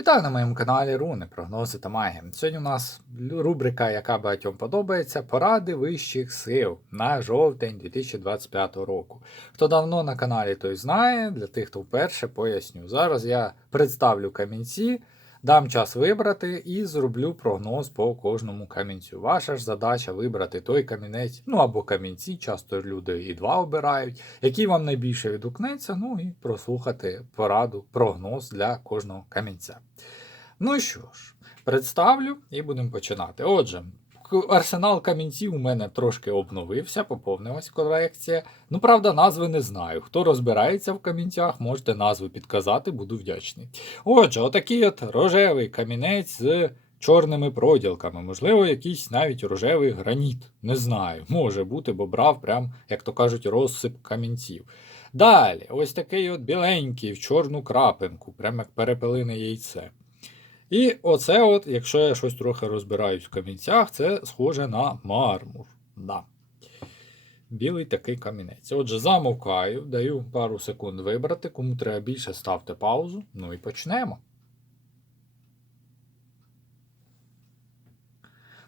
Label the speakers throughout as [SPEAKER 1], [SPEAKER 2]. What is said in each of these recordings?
[SPEAKER 1] Вітаю на моєму каналі Руни, прогнози та магія. Сьогодні у нас рубрика, яка багатьом подобається, поради вищих сил на жовтень 2025 року. Хто давно на каналі, той знає. Для тих, хто вперше поясню. Зараз я представлю камінці, дам час вибрати і зроблю прогноз по кожному камінцю. Ваша ж задача вибрати той камінець, ну або камінці, часто люди і два обирають, який вам найбільше відгукнеться, ну і прослухати пораду, прогноз для кожного камінця. Ну що ж, представлю і будемо починати. Отже, арсенал камінців у мене трошки обновився, поповнилась колекція. Ну, правда, назви не знаю. Хто розбирається в камінцях, можете назви підказати, буду вдячний. Отже, отакий от рожевий камінець з чорними проділками. Можливо, якийсь навіть рожевий граніт. Не знаю, може бути, бо брав прям, як то кажуть, розсип камінців. Далі, ось такий от біленький в чорну крапинку, прям як перепелине яйце. І оце, от, якщо я щось трохи розбираюсь в камінцях, це схоже на мармур. Да. Білий такий камінець. Отже, замовкаю, даю пару секунд вибрати. Кому треба більше, ставте паузу. Ну і почнемо.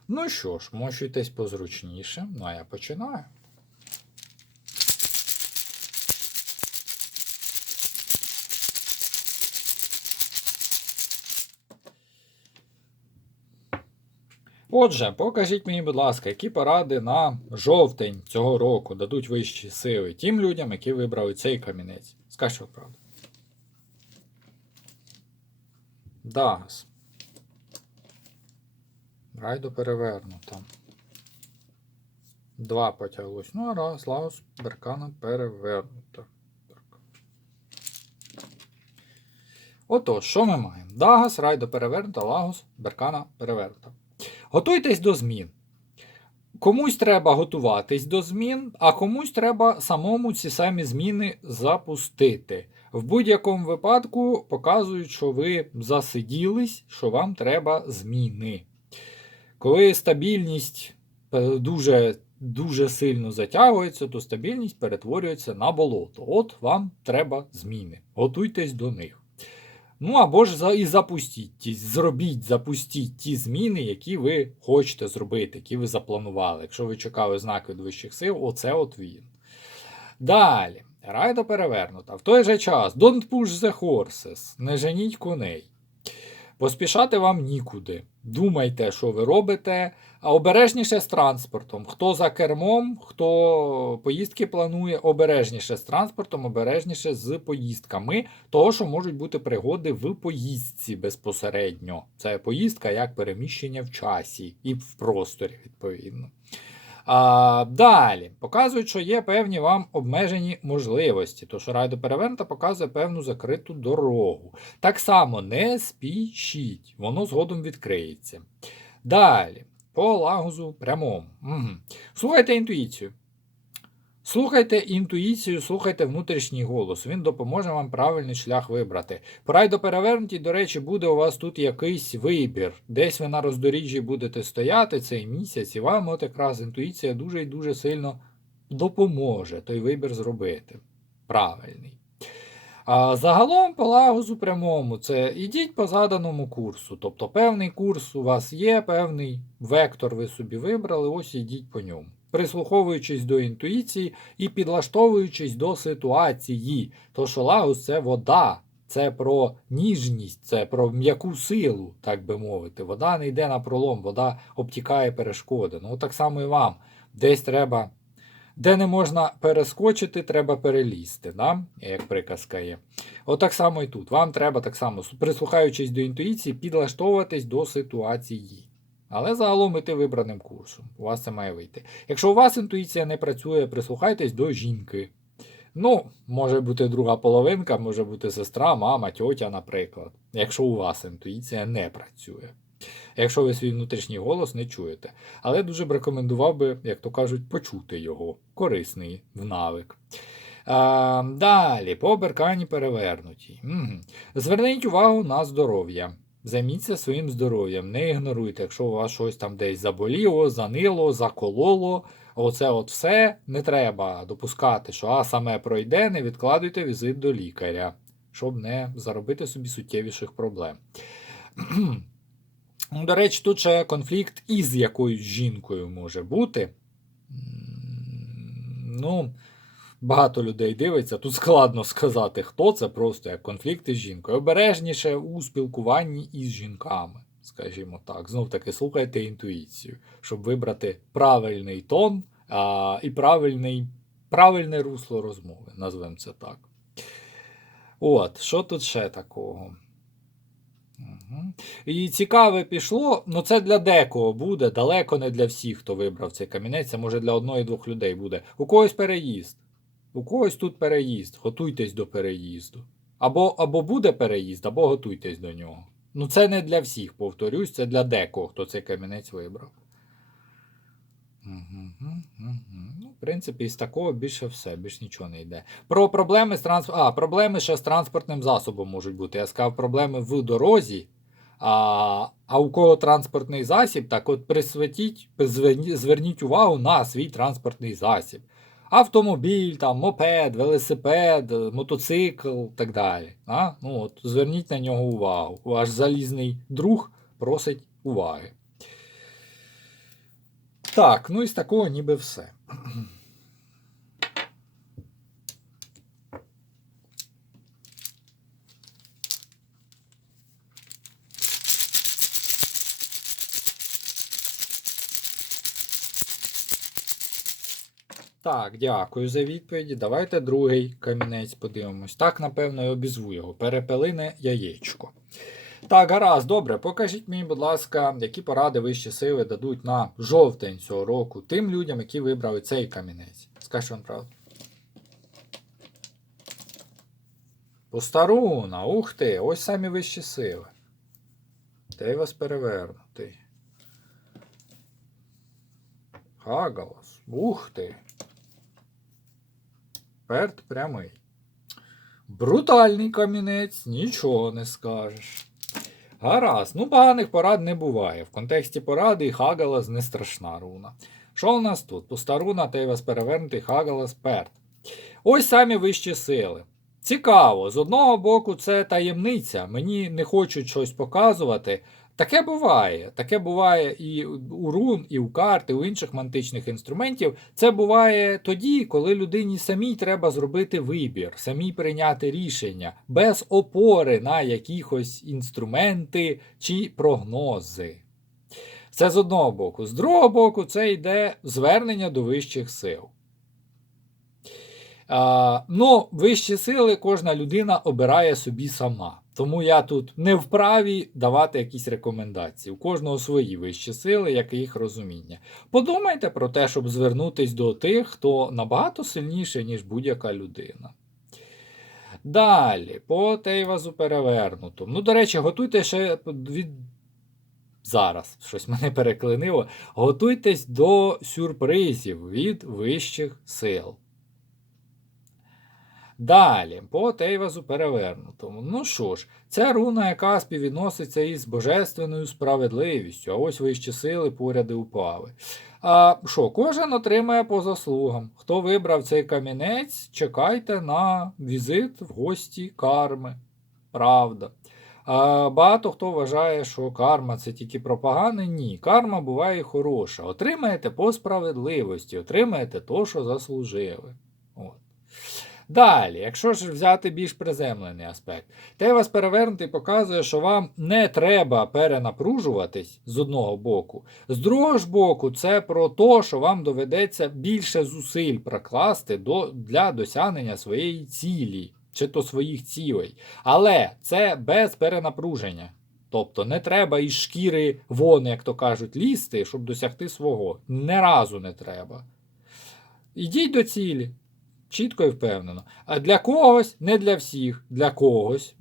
[SPEAKER 1] Ну що ж, мощуйтесь позручніше. Ну а я починаю. Отже, покажіть мені, будь ласка, які поради на жовтень цього року дадуть вищі сили тим людям, які вибрали цей камінець. Скажіть, що правда. Дагас. Райдо перевернуто. Два потяглось. Ну, а раз, Лаус, Беркана перевернуто. Отож, що ми маємо? Дагас, Райдо перевернуто, Лагос, Беркана перевернуто. Готуйтесь до змін. Комусь треба готуватись до змін, а комусь треба самому ці самі зміни запустити. В будь-якому випадку показують, що ви засиділись, що вам треба зміни. Коли стабільність е, дуже, дуже сильно затягується, то стабільність перетворюється на болото. От вам треба зміни. Готуйтесь до них. Ну або ж і запустіть, ті, зробіть, запустіть ті зміни, які ви хочете зробити, які ви запланували. Якщо ви чекали знак від вищих сил, оце от він. Далі. Райда перевернута. В той же час Don't push the horses. Не женіть коней. Поспішати вам нікуди. Думайте, що ви робите, обережніше з транспортом. Хто за кермом, хто поїздки планує, обережніше з транспортом, обережніше з поїздками, того, що можуть бути пригоди в поїздці безпосередньо. Це поїздка як переміщення в часі і в просторі, відповідно. А, далі показують, що є певні вам обмежені можливості. Тож райдо перевернута показує певну закриту дорогу. Так само не спішіть, воно згодом відкриється. Далі, по лагузу прямому. Угу. Слухайте інтуїцію. Слухайте інтуїцію, слухайте внутрішній голос. Він допоможе вам правильний шлях вибрати. Прайдо перевернуті, до речі, буде у вас тут якийсь вибір. Десь ви на роздоріжжі будете стояти цей місяць, і вам от якраз інтуїція дуже і дуже сильно допоможе той вибір зробити. Правильний. А загалом по лагузу прямому це ідіть по заданому курсу. Тобто певний курс у вас є, певний вектор ви собі вибрали, ось ідіть по ньому. Прислуховуючись до інтуїції і підлаштовуючись до ситуації. То, що лагус це вода, це про ніжність, це про м'яку силу, так би мовити. Вода не йде на пролом, вода обтікає перешкоди. Ну так само і вам. Десь треба. Де не можна перескочити, треба перелізти, да? як приказка є. Отак само і тут. Вам треба так само, прислухаючись до інтуїції, підлаштовуватись до ситуації. Але загалом іти вибраним курсом. У вас це має вийти. Якщо у вас інтуїція не працює, прислухайтесь до жінки. Ну, може бути друга половинка, може бути сестра, мама, тьотя, наприклад. Якщо у вас інтуїція не працює. Якщо ви свій внутрішній голос не чуєте. Але дуже б рекомендував би, як то кажуть, почути його. Корисний в навик. А, далі, по беркані перевернуті. Угу. Зверніть увагу на здоров'я. Займіться своїм здоров'ям, не ігноруйте, якщо у вас щось там десь заболіло, занило, закололо. Оце от все не треба допускати, що а саме пройде, не відкладуйте візит до лікаря, щоб не заробити собі суттєвіших проблем. Ну, До речі, тут ще конфлікт із якоюсь жінкою може бути. Ну, багато людей дивиться, тут складно сказати, хто це, просто як конфлікт із жінкою. Обережніше у спілкуванні із жінками, скажімо так. Знов таки слухайте інтуїцію, щоб вибрати правильний тон а, і правильний, правильне русло розмови, назвемо це так. От, що тут ще такого? Угу. І цікаве пішло, ну це для декого буде, далеко не для всіх, хто вибрав цей камінець, це може для одної-двох людей буде. У когось переїзд. У когось тут переїзд. Готуйтесь до переїзду. Або, або буде переїзд, або готуйтесь до нього. Ну це не для всіх, повторюсь, це для декого, хто цей камінець вибрав. Мгм, мгм. В принципі, із такого більше все, більш нічого не йде. Про проблеми з транс... А, проблеми ще з транспортним засобом можуть бути. Я сказав, проблеми в дорозі. А, а у кого транспортний засіб, так от присвятіть, зверніть увагу на свій транспортний засіб. Автомобіль, там, мопед, велосипед, мотоцикл так далі. А? Ну, от, зверніть на нього увагу. Ваш залізний друг просить уваги. Так, ну і з такого ніби все. Так, дякую за відповіді. Давайте другий камінець подивимось. Так, напевно, і обізву його. Перепелине яєчко. Так, гаразд, добре. Покажіть мені, будь ласка, які поради вищі сили дадуть на жовтень цього року тим людям, які вибрали цей камінець. Скажіть вам правду. Постаруна, ух ти, ось самі вищі сили. Де вас перевернутий. Хагалас, ух ти. Перт прямий. Брутальний камінець, нічого не скажеш. Гаразд, ну поганих порад не буває. В контексті поради Хагалас не страшна руна. Що у нас тут? Пуста руна, Тейвас перевернутий, Хагалас, Перт. Ось самі вищі сили. Цікаво, з одного боку, це таємниця. Мені не хочуть щось показувати. Таке буває. Таке буває і у рун, і у карт, і у інших мантичних інструментів. Це буває тоді, коли людині самій треба зробити вибір, самій прийняти рішення без опори на якихось інструменти чи прогнози. Це з одного боку. З другого боку, це йде звернення до вищих сил. А, ну, вищі сили кожна людина обирає собі сама. Тому я тут не вправі давати якісь рекомендації. У кожного свої вищі сили, як і їх розуміння. Подумайте про те, щоб звернутися до тих, хто набагато сильніший, ніж будь-яка людина. Далі, по Тейвазу перевернуто. Ну, до речі, готуйте ще від. Зараз щось мене переклинило. Готуйтесь до сюрпризів від вищих сил. Далі, по Тейвазу перевернутому. Ну що ж, це руна, яка співвідноситься із божественною справедливістю, а ось вищі сили поряди упали. А що, кожен отримає по заслугам. Хто вибрав цей камінець, чекайте на візит в гості карми. Правда. А Багато хто вважає, що карма це тільки про. Ні, карма буває хороша. Отримаєте по справедливості, отримаєте то, що заслужили. От. Далі, якщо ж взяти більш приземлений аспект, те вас перевернутий показує, що вам не треба перенапружуватись з одного боку. З другого ж боку, це про те, що вам доведеться більше зусиль прокласти до, для досягнення своєї цілі, чи то своїх цілей. Але це без перенапруження. Тобто не треба із шкіри вон, як то кажуть, лізти, щоб досягти свого. Не разу не треба. Ідіть до цілі. Чітко і впевнено. А для когось, не для всіх, для когось,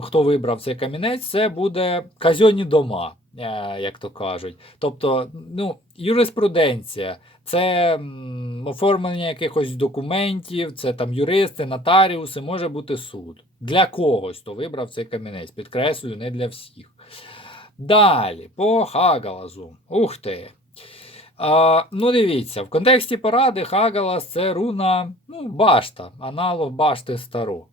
[SPEAKER 1] хто вибрав цей камінець, це буде казьонні дома, е, як то кажуть. Тобто, ну, юриспруденція, це оформлення якихось документів, це там юристи, нотаріуси, може бути суд. Для когось, хто вибрав цей камінець, підкреслюю, не для всіх. Далі, по Хагалазу. Ух ти! А, ну, дивіться, в контексті поради Хагалас це руна, ну, башта, аналог башти стару.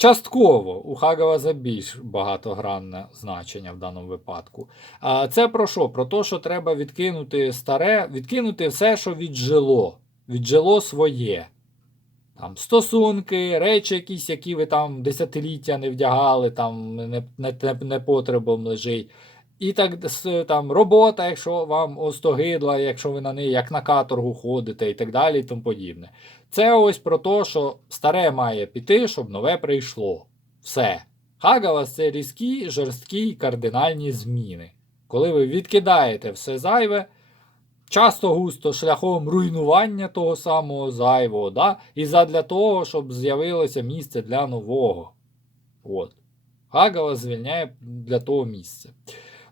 [SPEAKER 1] Частково у Хагаваза більш багатогранне значення в даному випадку. А це про що? Про те, що треба відкинути старе, відкинути все, що віджило. Віджило своє. Там стосунки, речі якісь, які ви там десятиліття не вдягали, там не, не, не, не лежить. І так там робота, якщо вам остогидла, якщо ви на неї як на каторгу ходите, і так далі, і тому подібне. Це ось про те, що старе має піти, щоб нове прийшло. Все. Хагавас це різкі, жорсткі кардинальні зміни. Коли ви відкидаєте все зайве, часто густо шляхом руйнування того самого зайвого, да? і задля того, щоб з'явилося місце для нового. От. Хагавас звільняє для того місце.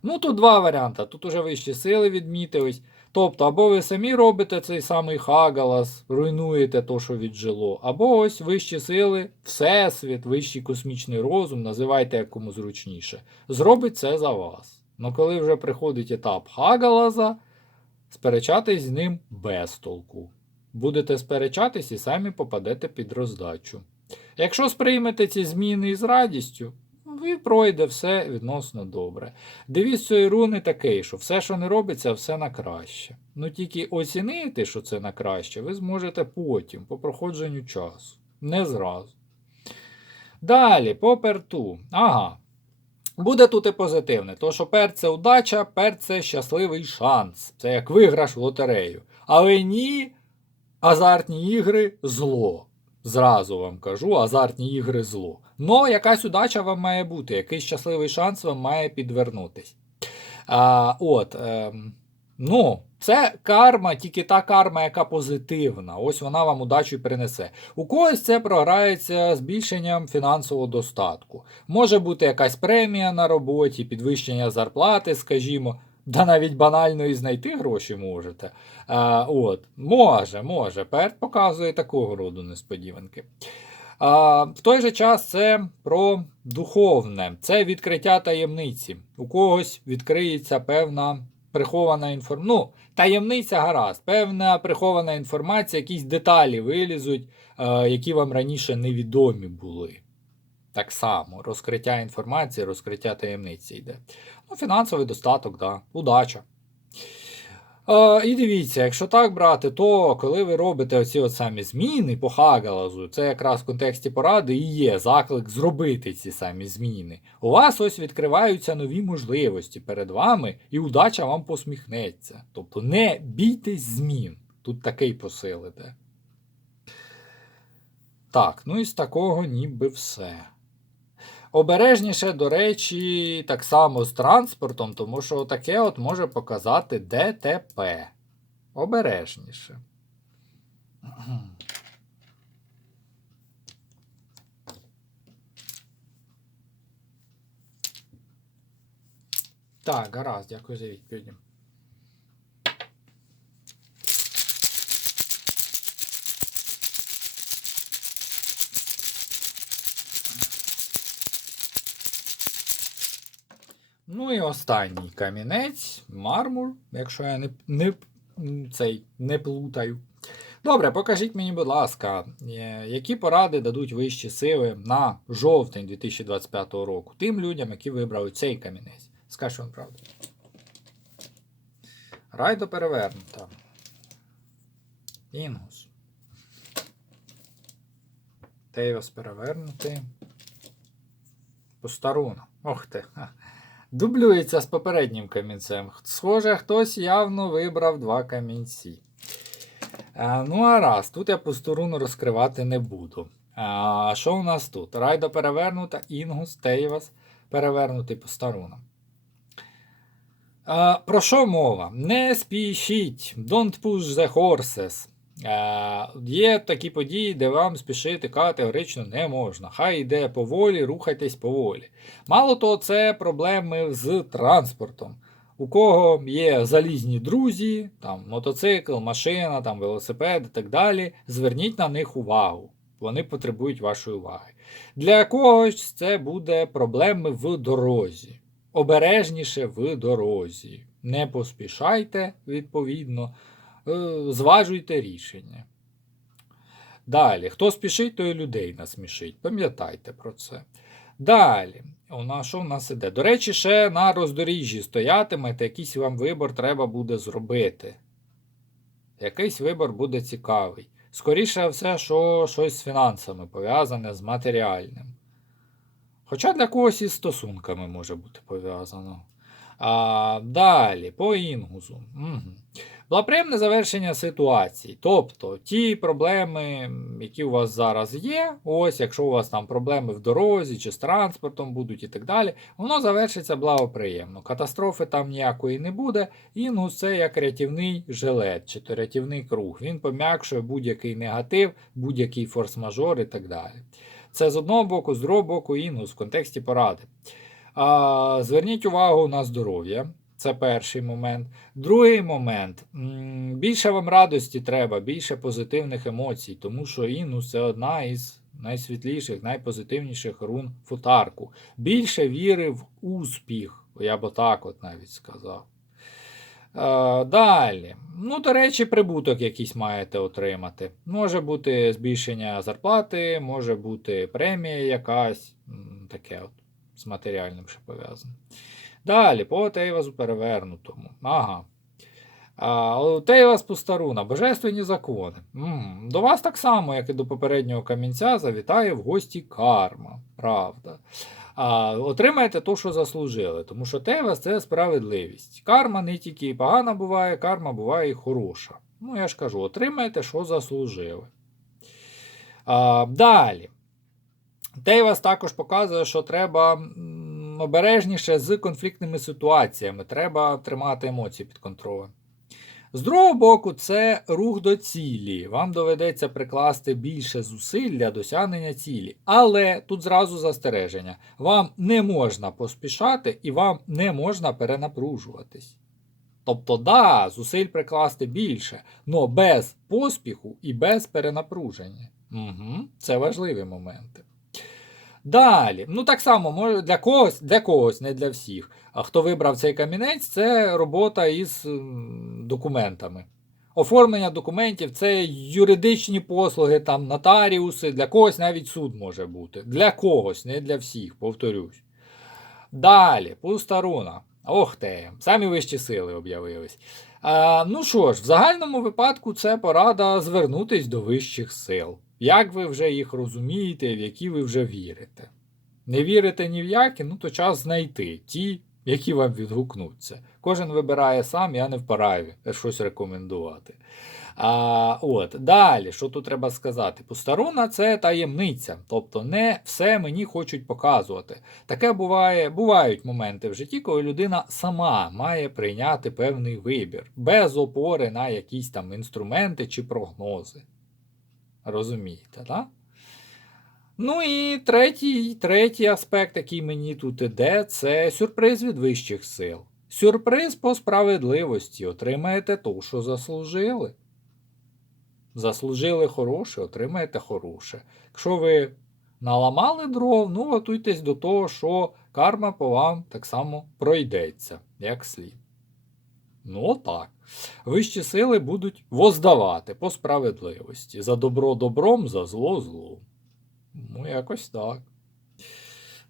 [SPEAKER 1] Ну, тут два варіанти. Тут уже вищі сили відмітились. Тобто, або ви самі робите цей самий хагалас, руйнуєте то, що віджило, або ось вищі сили, всесвіт, вищий космічний розум, називайте як кому зручніше, зробить це за вас. Ну коли вже приходить етап хагалаза, сперечатись з ним без толку. Будете сперечатись і самі попадете під роздачу. Якщо сприймете ці зміни із радістю, ви пройде все відносно добре. Девіз цієї руни такий, що все, що не робиться, все на краще. Ну тільки оцінити, що це на краще, ви зможете потім, по проходженню часу. Не зразу. Далі, по перту. Ага. Буде тут і позитивне, то що пер це удача, пер це щасливий шанс. Це як виграш в лотерею. Але ні, азартні ігри зло. Зразу вам кажу, азартні ігри зло. Но якась удача вам має бути, якийсь щасливий шанс вам має підвернутись. А, от, ем, ну, це карма, тільки та карма, яка позитивна. Ось вона вам удачу принесе. У когось це програється збільшенням фінансового достатку. Може бути якась премія на роботі, підвищення зарплати, скажімо. Да навіть банально і знайти гроші можете. А, от, може, може. Перт показує такого роду несподіванки. А, в той же час це про духовне, це відкриття таємниці. У когось відкриється певна прихована інформація. Ну, таємниця гаразд, певна прихована інформація, якісь деталі вилізуть, е, які вам раніше невідомі були. Так само, розкриття інформації, розкриття таємниці йде. Ну, фінансовий достаток, да, удача. Е, і дивіться, якщо так брати, то коли ви робите оці от самі зміни по Хагалазу, це якраз в контексті поради і є заклик зробити ці самі зміни. У вас ось відкриваються нові можливості перед вами, і удача вам посміхнеться. Тобто не бійтесь змін. Тут такий посил іде. Так, ну і з такого ніби все. Обережніше, до речі, так само з транспортом, тому що таке от може показати ДТП. Обережніше. Так, гаразд, дякую за відповіді. Ну і останній камінець, мармур, якщо я не, не, цей, не плутаю. Добре, покажіть мені, будь ласка, е, які поради дадуть вищі сили на жовтень 2025 року тим людям, які вибрали цей камінець. Скажу вам правду. Райдо перевернута. Інгус. Тейвас перевернутий. Постаруна. Ох ти. Дублюється з попереднім камінцем. Схоже, хтось явно вибрав два камінці. Ну, а раз, тут я пустуруну розкривати не буду. А що у нас тут? Райда перевернута, Інгус, Тейвас перевернутий постаруном. А, про що мова? Не спішіть. Don't push the horses. Є такі події, де вам спішити категорично не можна. Хай йде поволі, рухайтесь поволі. Мало того, це проблеми з транспортом. У кого є залізні друзі, там мотоцикл, машина, там велосипед і так далі, зверніть на них увагу. Вони потребують вашої уваги. Для когось це буде проблеми в дорозі. Обережніше в дорозі. Не поспішайте, відповідно, зважуйте рішення. Далі, хто спішить, той людей насмішить. Пам'ятайте про це. Далі, у нас що в нас іде? До речі, ще на роздоріжжі стоятимете, якийсь вам вибор треба буде зробити. Якийсь вибор буде цікавий. Скоріше все, що щось з фінансами пов'язане з матеріальним. Хоча для когось із стосунками може бути пов'язано. А, далі, по інгузу. Угу. Благоприємне завершення ситуації. Тобто ті проблеми, які у вас зараз є, ось, якщо у вас там проблеми в дорозі чи з транспортом будуть і так далі, воно завершиться благоприємно. Катастрофи там ніякої не буде. Інгус це як рятівний жилет чи то рятівний круг. Він пом'якшує будь-який негатив, будь-який форс-мажор і так далі. Це з одного боку, з другого боку, інгус в контексті поради. А, Зверніть увагу на здоров'я. Це перший момент. Другий момент. Більше вам радості треба, більше позитивних емоцій, тому що інус це одна із найсвітліших, найпозитивніших рун футарку. Більше віри в успіх, я б отак от навіть сказав. Е, Далі. Ну, до речі, прибуток якийсь маєте отримати. Може бути збільшення зарплати, може бути премія якась, таке от з матеріальним ще пов'язане. Далі, по Тейвазу перевернутому. Ага. А, Тейвас Пустаруна, божественні закони. До вас так само, як і до попереднього камінця, завітає в гості карма. Правда. А, Отримаєте то, що заслужили, тому що Тейвас це справедливість. Карма не тільки погана буває, карма буває і хороша. Ну, я ж кажу, отримаєте, що заслужили. Далі. Тейвас також показує, що треба обережніше з конфліктними ситуаціями. Треба тримати емоції під контролем. З другого боку, це рух до цілі. Вам доведеться прикласти більше зусиль для досягнення цілі. Але тут зразу застереження: вам не можна поспішати і вам не можна перенапружуватись. Тобто, да, зусиль прикласти більше, але без поспіху і без перенапруження. Угу, це важливі моменти. Далі, ну так само, для когось, для когось, не для всіх. А хто вибрав цей камінець, це робота із документами. Оформлення документів це юридичні послуги, там нотаріуси, для когось навіть суд може бути. Для когось, не для всіх, повторюсь. Далі, пуста руна. Ох те, самі вищі сили об'явились. Ну що ж, в загальному випадку це порада звернутись до вищих сил. Як ви вже їх розумієте, в які ви вже вірите. Не вірите ні в які, ну то час знайти ті, які вам відгукнуться. Кожен вибирає сам, я не вправі щось рекомендувати. А, от, Далі, що тут треба сказати? Пустаруна це таємниця, тобто не все мені хочуть показувати. Таке буває, бувають моменти в житті, коли людина сама має прийняти певний вибір, без опори на якісь там інструменти чи прогнози. Розумієте, так? Ну і третій, третій аспект, який мені тут іде, це сюрприз від вищих сил. Сюрприз по справедливості. Отримаєте то, що заслужили. Заслужили хороше, отримаєте хороше. Якщо ви наламали дров, ну готуйтесь до того, що карма по вам так само пройдеться, як слід. Ну, отак. Вищі сили будуть воздавати по справедливості. За добро добром, за зло злом. Ну, якось так.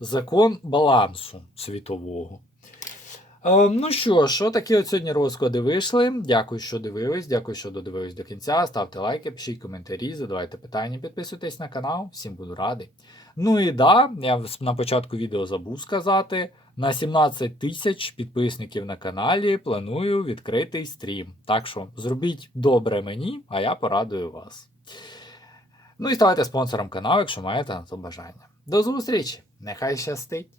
[SPEAKER 1] Закон балансу світового. Е, ну що ж, отакі от сьогодні розклади вийшли. Дякую, що дивились. Дякую, що додивились до кінця. Ставте лайки, пишіть коментарі, задавайте питання, підписуйтесь на канал, всім буду радий. Ну і да, я на початку відео забув сказати. На 17 тисяч підписників на каналі планую відкритий стрім. Так що зробіть добре мені, а я порадую вас. Ну і ставайте спонсором каналу, якщо маєте на то бажання. До зустрічі! Нехай щастить!